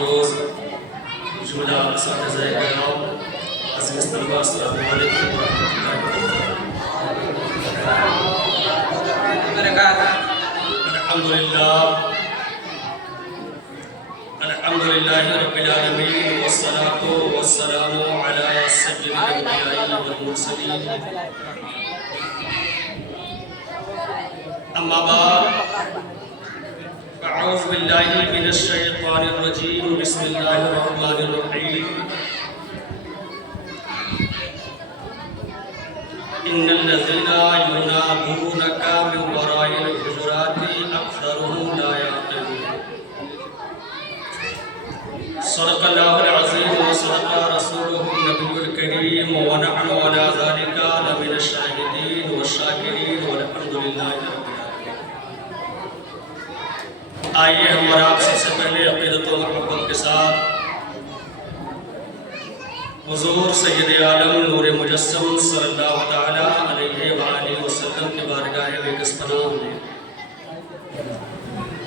افروز جملہ اساتذہ کرام، عزیز طلباء، السلام علیکم ورحمۃ اللہ وبرکاتہ۔ الحمدللہ رب العالمین، والصلاة والسلام علی سید الانبیاء والمرسلین، اما بعد فاعوذ باللہ من الشیطان الرجیم، بسم اللہ الرحمن الرحیم۔ ان الذین ینادونک من وراء الحجرات اکثرهم لا یعقلون۔ صدق اللہ العظیم وصدق رسولہ النبی الکریم، ونحن علی ذلک لمن الشاہدین والشاکرین، والحمدللہ رب العالمین۔ آئیے ہم اور آپ سب سے پہلے عقیدت و محبت کے ساتھ حضور سید عالم نور مجسم صلی اللہ تعالیٰ علیہ وآلہ وسلم کے بارگاہ بیکس پناہ میں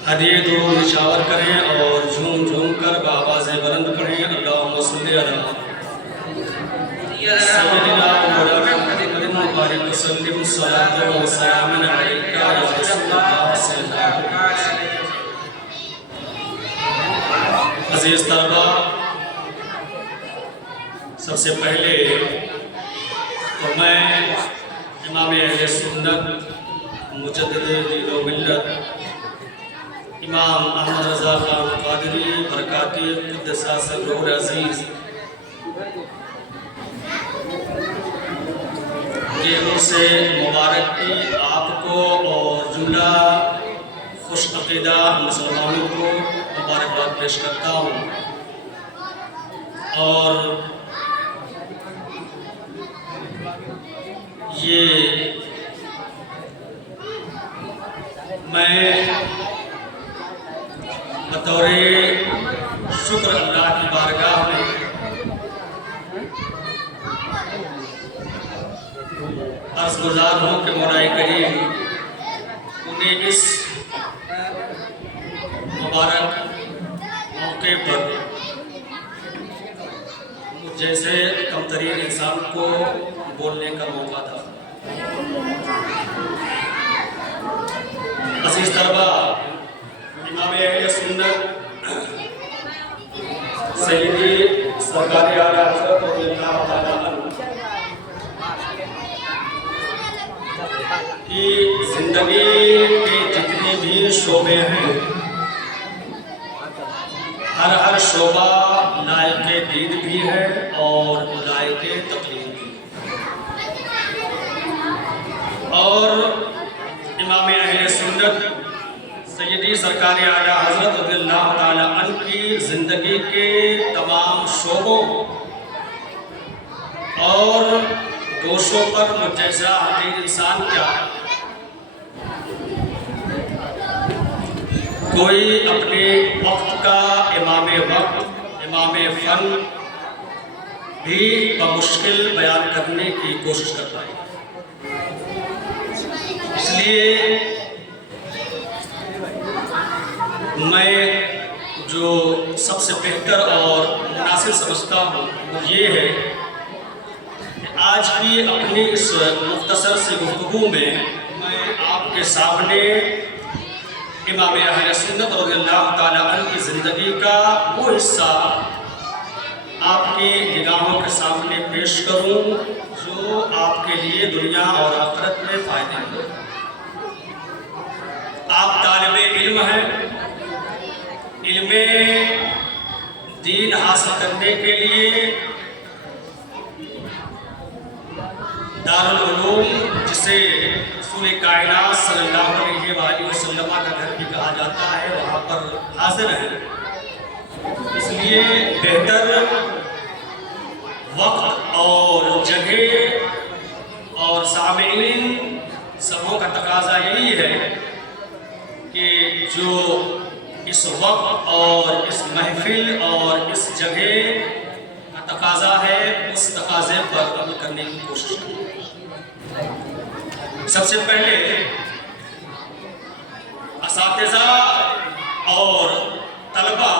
ہدیے درود نچھاور کریں اور جھوم جھوم کر بآواز بلند پڑھیں، اللہم صلی علی سیدنا مولانا محمد مبارک وسلم، صلاۃ و سلام علیک یا رسول اللہ صلی اللہ علیہ وسلم۔ عزیز طلباء، سب سے پہلے تو میں امام اہل سنت مجدد دین و ملت امام احمد رضا خان قادری برکاتی قدس سرہ العزیز کے ان سے مبارک کی آپ کو اور جملہ خوش عقیدہ مسلمانوں کو مبارکباد پیش کرتا ہوں، اور یہ میں بطور شکر اللہ کی بارگاہ میں عرض گزار ہوں کہ مولا کریم انہیں اس مبارک موقع پر جیسے کم ترین انسان کو بولنے کا موقع تھا۔ عزیز طلباء، امام اہل سنت سیدی سرکار اعلیٰ حضرت رضی اللہ تعالیٰ عنہ کی زندگی کے جتنے بھی شعبے ہیں، ہر شعبہ لائق دید بھی ہے اور لائق تقلید بھی، اور امام اہل سنت سیدی سرکار اعلیٰ حضرت رضی اللہ تعالیٰ عنہ کی زندگی کے تمام شعبوں اور گوشوں پر مجھ جیسا حقیر انسان کیا ہے، کوئی اپنے وقت کا امام وقت، امام فن بھی بمشکل بیان کرنے کی کوشش کرتا ہے۔ اس لیے میں جو سب سے بہتر اور مناسب سمجھتا ہوں وہ یہ ہے کہ آج کی اپنی اس مختصر سی گفتگو میں آپ کے سامنے امام اہل سنت رضی اللہ تعالیٰ عنہ کی زندگی کا وہ حصہ آپ کی نگاہوں کے سامنے پیش کروں جو آپ کے لیے دنیا اور آخرت میں فائدہ ہے۔ آپ طالب علم ہیں، علم دین حاصل کرنے کے لیے دارالعلوم، جسے رسول کائنات صلی اللہ علیہ وآلہ وسلم کا گھر بھی کہا جاتا ہے، وہاں پر حاضر ہیں۔ اس لیے بہتر وقت اور جگہ اور سامعین سبوں کا تقاضا یہی ہے کہ جو اس وقت اور اس محفل اور اس جگہ کا تقاضا ہے اس تقاضے پر عمل کرنے کی کوشش کریں۔ سب سے پہلے اساتذہ اور طلباء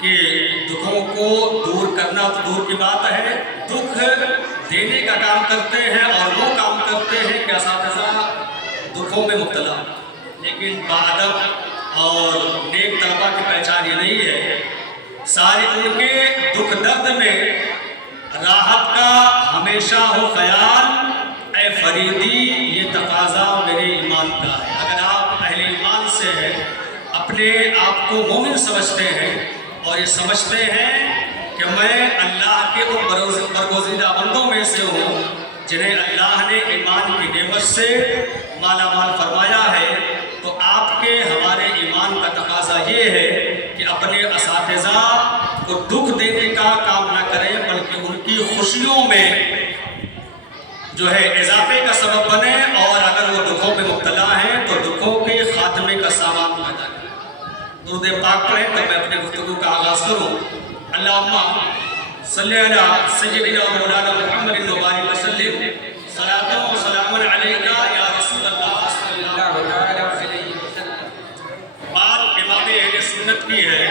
کہ دکھوں کو دور کرنا تو دور کی بات ہے، دکھ دینے کا کام کرتے ہیں اور وہ کام کرتے ہیں کہ اساتذہ دکھوں میں مبتلا، لیکن باادب اور نیک طلبہ کی پہچان یہ نہیں ہے۔ سارے ان کے دکھ درد میں راحت کا ہمیشہ ہو خیال، اے فریدی یہ تقاضا میرے ایمان کا ہے۔ اگر آپ اہل ایمان سے ہیں، اپنے آپ کو مومن سمجھتے ہیں اور یہ سمجھتے ہیں کہ میں اللہ کے ان برگزیدہ بندوں میں سے ہوں جنہیں اللہ نے ایمان کی نعمت سے مالا مال فرمایا ہے، تو آپ کے ہمارے ایمان کا تقاضا یہ ہے کہ اپنے اساتذہ کو دکھ دینے کا کام نہ کریں، بلکہ ان کی خوشیوں میں جو ہے اضافے کا سبب بنے، اور اگر وہ دکھوں میں مبتلا ہیں تو دکھوں کے خاتمے کا سامان پیدا کریں۔ درود پاک پڑھیں تب میں اپنے گفتگو کا آغاز کروں۔ اللہم صلی علی سیدنا مولانا محمد وبارک وسلم، صلاۃ و سلام علیکہ یا رسول اللہ صلی اللہ علیہ وسلم۔ بات امام اہل سنت کی ہے،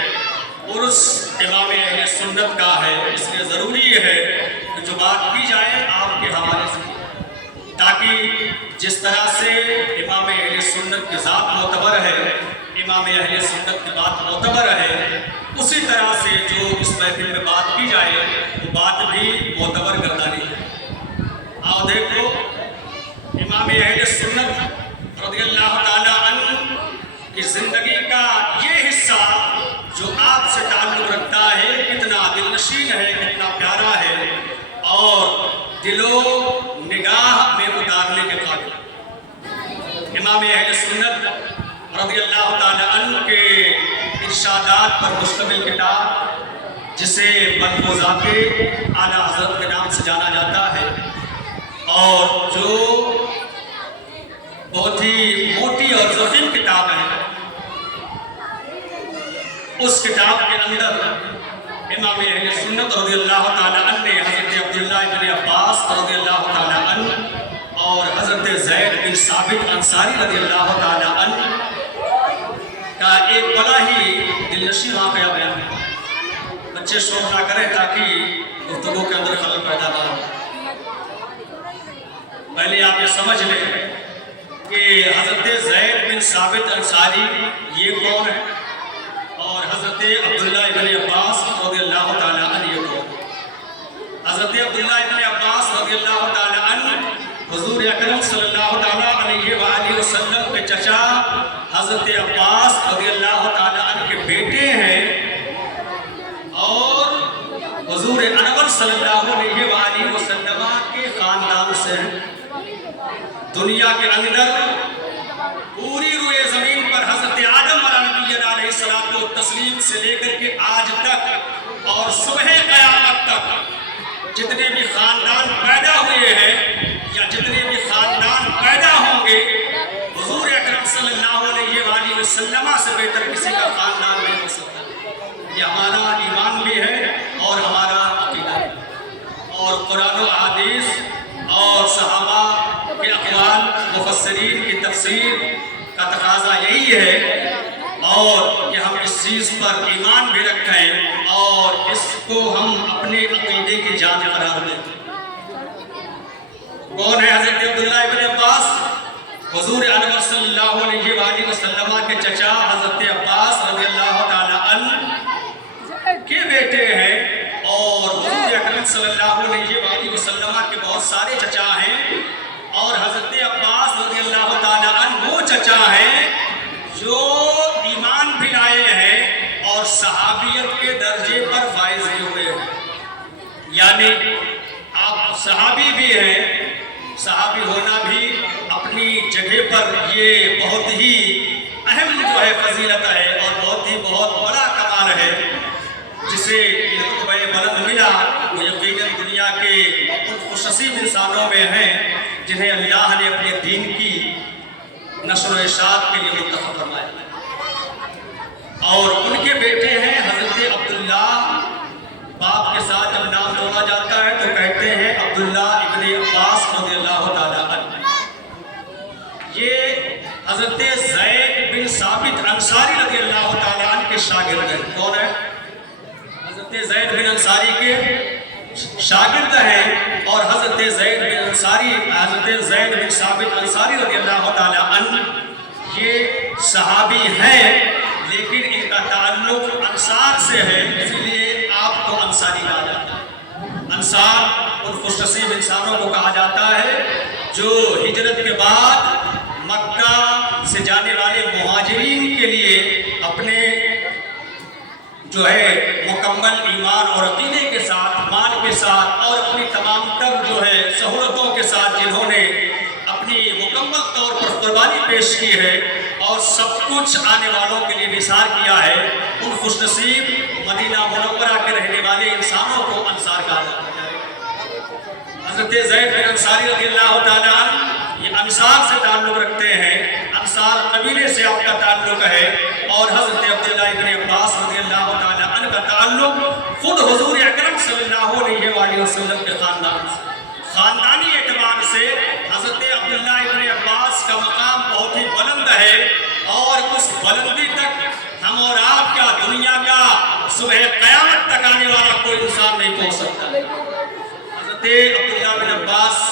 عرس امام اہل سنت کا ہے، اس لیے ضروری ہے کہ جو بات کی جائے آپ کے حوالے سے، تاکہ جس طرح سے امام اہل سنت کی ذات معتبر ہے، امام اہل سنت کی بات معتبر ہے، اسی طرح سے جو اس محفل میں بات کی جائے وہ بات بھی معتبر گردانی ہے۔ آؤ دیکھو، امام اہل سنت رضی اللہ تعالیٰ عنہ کی زندگی کا یہ حصہ جو آپ سے تعلق رکھتا ہے کتنا دل نشین ہے، کتنا پیارا ہے اور دل و نگاہ میں اتارنے کے قابل۔ امام اہل سنت رضی اللہ تعالیٰ عنہ کے ارشادات پر مشتمل کتاب جسے ملفوظات اعلیٰ حضرت کے نام سے جانا جاتا ہے، اور جو بہت ہی موٹی اور ضخیم کتاب ہے، اس کتاب کے اندر امام اہل سنت رضی اللہ تعالیٰ عنہ نے حضرت عبداللہ بن عباس رضی اللہ تعالیٰ عنہ اور حضرت زید بن ثابت انصاری رضی اللہ تعالیٰ عنہ کا ایک بڑا ہی دلنشین واقعہ بیان ہے۔ بچے شور نہ کریں تاکہ گفتگو کے اندر خلل پیدا نہ ہو۔ پہلے آپ یہ سمجھ لیں کہ حضرت زید بن ثابت انصاری یہ کون ہے اور حضرت عبداللہ ابن عباس رضی اللہ تعالیٰ عنہ یہ کون ہے۔ حضرت عبداللہ ابن عباس رضی اللہ تعالیٰ عنہ حضور اکرم صلی اللہ تعالیٰ علیہ وآلہ وسلم کے چچا حضرت عباس رضی اللہ تعالیٰ عنہ کے بیٹے ہیں، اور حضور انور صلی اللہ علیہ وآلہ وسلم کے خاندان سے ہیں۔ دنیا کے اندر پوری روئے زمین پر حضرت آدم علیہ السلام کو تسلیم سے لے کر کے آج تک اور صبح قیامت تک جتنے بھی خاندان پیدا ہوئے ہیں یا جتنے بھی خاندان پیدا ہوں گے، حضور اکرم صلی اللہ علیہ وآلہ وسلم سے بہتر کسی کا خاندان نہیں ہو سکتا۔ یہ ہمارا ایمان بھی ہے اور ہمارا عقیدہ بھی، اور قرآن و احادیث اور صحابہ کے اقوال، مفسرین کی تفسیر کا تقاضا یہی ہے، اور کہ ہم اس چیز پر ایمان بھی رکھیں اور اس کو ہم اپنے عقیدے کی جان قرار دیں۔ کون ہے حضرت عبداللہ ابن عباس؟ حضور انور صلی اللہ علیہ وآلہ وسلم کے چچا حضرت عباس رضی اللہ تعالیٰ عنہ کے بیٹے ہیں، اور حضور اکرم صلی اللہ علیہ وآلہ وسلم کے بہت سارے چچا ہیں، اور حضرت عباس رضی اللہ تعالیٰ عنہ وہ چچا ہیں جو ایمان بھی لائے ہیں اور صحابیت کے درجے پر فائز ہوئے ہیں، یعنی آپ صحابی بھی ہیں۔ صحابی ہونا بھی اپنی جگہ پر یہ بہت ہی اہم جو ہے فضیلت ہے اور بہت بڑا کمال ہے، جسے یہ رتبہ بلند ملا وہ یقیناً دنیا کے ان خوش نصیب انسانوں میں ہیں جنہیں اللہ نے اپنے دین کی نشر و اشاعت کے لیے منتخب فرمایا، اور ان کے بیٹے ہیں حضرت عبداللہ۔ باپ کے ساتھ جب نام جوڑا جاتا ہے تو کہتے ہیں عبداللہ ابن عباس رضی اللہ تعالیٰ عنہ۔ یہ حضرت زید بن ثابت انصاری رضی اللہ تعالیٰ عنہ کے شاگرد ہیں۔ کون ہے؟ زید بن انصاری کے شاگرد ہیں اور حضرت زید بن ثابت انصاری رضی اللہ تعالیٰ عنہ یہ صحابی ہیں، لیکن ان کا تعلق انصار سے ہے، اس لیے آپ کو انصاری کہا جاتا ہے۔ انصار ان خوش نصیب انسانوں کو کہا جاتا ہے جو ہجرت کے بعد مکہ سے جانے والے مہاجرین کے لیے اپنے جو ہے مکمل ایمان اور عقیدے کے ساتھ، مال کے ساتھ اور اپنی تمام تر جو ہے سہولتوں کے ساتھ جنہوں نے اپنی مکمل طور پر قربانی پیش کی ہے اور سب کچھ آنے والوں کے لیے نثار کیا ہے، ان خوش نصیب مدینہ منورہ کے رہنے والے انسانوں کو انصار کہا جاتا ہے۔ حضرت زید بن انصاری رضی اللہ تعالیٰ عنہ یہ انصار سے تعلق رکھتے ہیں، انصار قبیلے سے آپ کا تعلق ہے، اور حضرت عبداللہ ابن عباس رضی اللہ تعالیٰ عنہ کا تعلق خود حضور اکرم صلی اللہ علیہ وآلہ وسلم کے خاندان سے۔ خاندانی اعتبار سے حضرت عبداللہ ابن عباس کا مقام بہت ہی بلند ہے، اور اس بلندی تک ہم اور آپ کا دنیا کا صبح قیامت تک آنے والا کوئی انسان نہیں پہنچ سکتا۔ حضرت عبداللہ بن عباس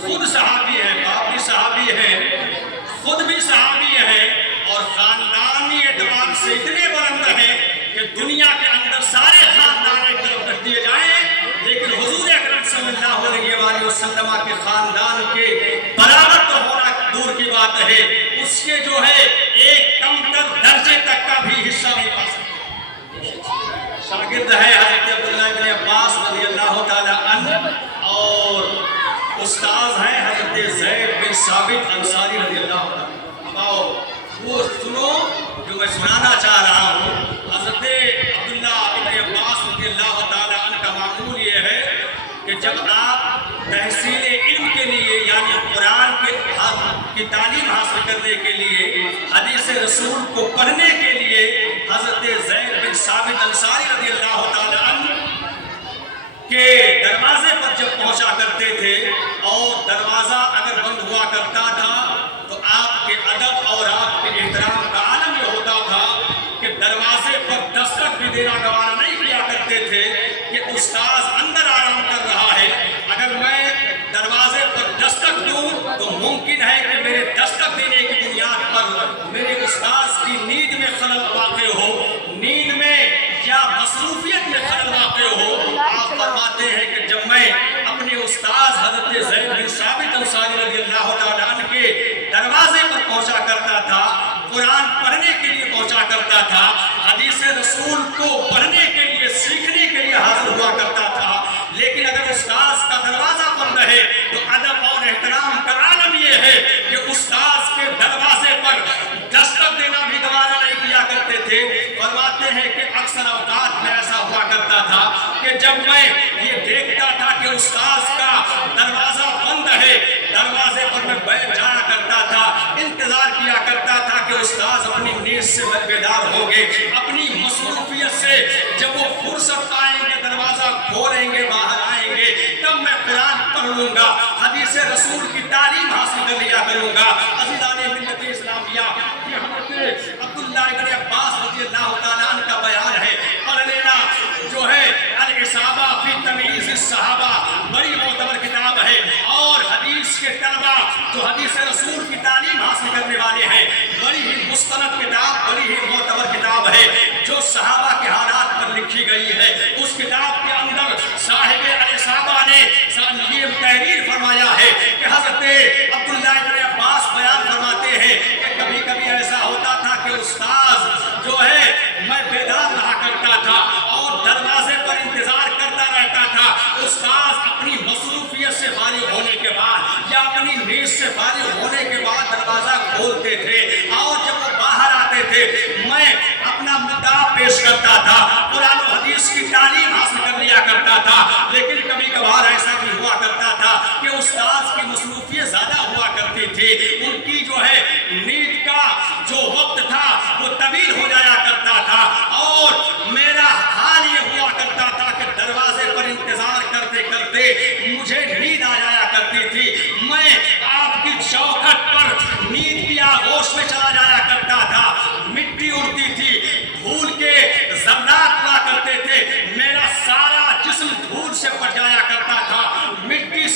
خود صحابی ہیں، باپ بھی صحابی ہیں، خود بھی صحابی ہیں، اور خاندانی اعتبار سے اتنے بلند ہیں کہ دنیا کے اندر سارے خاندان ایک طرف رکھ دیے جائیں، لیکن حضور اکرم صلی اللہ علیہ وآلہ وسلم کے خاندان کے برابر تو ہونا دور کی بات ہے، اس کے جو ہے ایک کم تر درجے تک کا بھی حصہ نہیں پا سکتے۔ شاگرد ہے حضرت عبداللہ بن عباس رضی اللہ تعالیٰ عنہ، اور استاذ ہیں حضرت زید بن ثابت انصاری رضی اللہ تعالیٰ۔ اب وہ سنو جو میں سنانا چاہ رہا ہوں۔ حضرت عبداللہ بن عباس رضی اللہ تعالیٰ عنہ کا معمول یہ ہے کہ جب آپ تحصیل علم کے لیے یعنی قرآن کی تعلیم حاصل کرنے کے لیے، حدیث رسول کو پڑھنے کے لیے حضرت زید بن ثابت انصاری رضی اللہ تعالیٰ عنہ کے دروازے پر جب پہنچا کرتے تھے، اور دروازہ اگر بند ہوا کرتا تھا تو آپ کے ادب اور آپ کے احترام کا عالم یہ ہوتا تھا کہ دروازے پر دستک بھی دینا گوارا نہیں کیا کرتے تھے کہ استاذ اندر آرام کر رہا ہے، اگر میں دروازے پر دستک دوں تو ممکن ہے کہ میرے دستک دینے کی بنیاد پر میرے استاذ کی نیند میں خلل واقع ہو، نیند میں یا مصروفیت میں خلل واقع ہو۔ آپ فرماتے ہیں کہ جب میں اپنے استاذ حضرت زید بن ثابت انصاری رضی اللہ تعالیٰ عنہ کے دروازے پر پہنچا کرتا تھا، قرآن پڑھنے کے لیے پہنچا کرتا تھا، حدیث رسول کو پڑھنے کے لیے سیکھنے کے لیے حاضر ہوا کرتا تھا، لیکن اگر استاذ کا دروازہ بند رہے تو ادب اور احترام کا عالم یہ ہے کہ استاذ کے دروازے پر دستک دینا بھی گوارا نہیں کیا کرتے تھے۔ فرماتے ہیں کہ اکثر اوقات میں ایسا ہوا کرتا تھا کہ جب میں یہ دیکھتا تھا کہ استاذ کا دروازہ بند ہے، دروازے پر میں بیٹھ جایا کرتا تھا، انتظار کیا کرتا تھا کہ استاذ اپنی نیند سے بیدار ہوں گے، اپنی مصروفیت سے جب وہ فرصت پائیں گے، دروازہ کھولیں گے، باہر آئیں گے، تب میں قرآن پڑھ لوں گا، حدیث رسول کی تعلیم حاصل کر لیا کروں گا۔ عزیزان ملت اسلامیہ، یہ حضرت عبداللہ ابن عباس رضی اللہ تعالیٰ عنہ کا بیان ہے، پڑھ لینا جو ہے الاصابہ فی تمییز الصحابہ، بڑی معتبر کتاب ہے، اور حدیث کے طلبہ جو حدیث رسول کی تعلیم حاصل کرنے والے ہیں، بڑی ہی مستند کتاب، بڑی ہی معتبر کتاب ہے جو صحابہ کے حالات پر لکھی گئی ہے۔ اس کتاب کے اندر صاحب الاصابہ نے یہ تحریر فرمایا ہے کہ حضرت عبداللہ ابن عباس بیان فرماتے ہیں کہ کبھی کبھی ایسا ہوتا تھا کہ استاذ جو ہے میں بیدار رہا کرتا تھا اور دروازے پر انتظار کرتا رہتا تھا، استاذ اپنی مصروفیت سے فارغ ہونے کے بعد یا اپنی نیند سے فارغ ہونے کے بعد دروازہ کھولتے تھے، اور جب وہ باہر آتے تھے میں اپنا مدعا پیش کرتا تھا، قرآن و حدیث کی تعلیم حاصل کر لیا کرتا تھا، لیکن کبھی کبھار ایسا بھی ہوا کرتا تھا کہ استاذ کی مصروفیت زیادہ ہوا کرتی تھی، ان کی جو ہے نیند کا جو وقت تھا وہ طویل ہو جایا کرتا تھا، اور میرا حال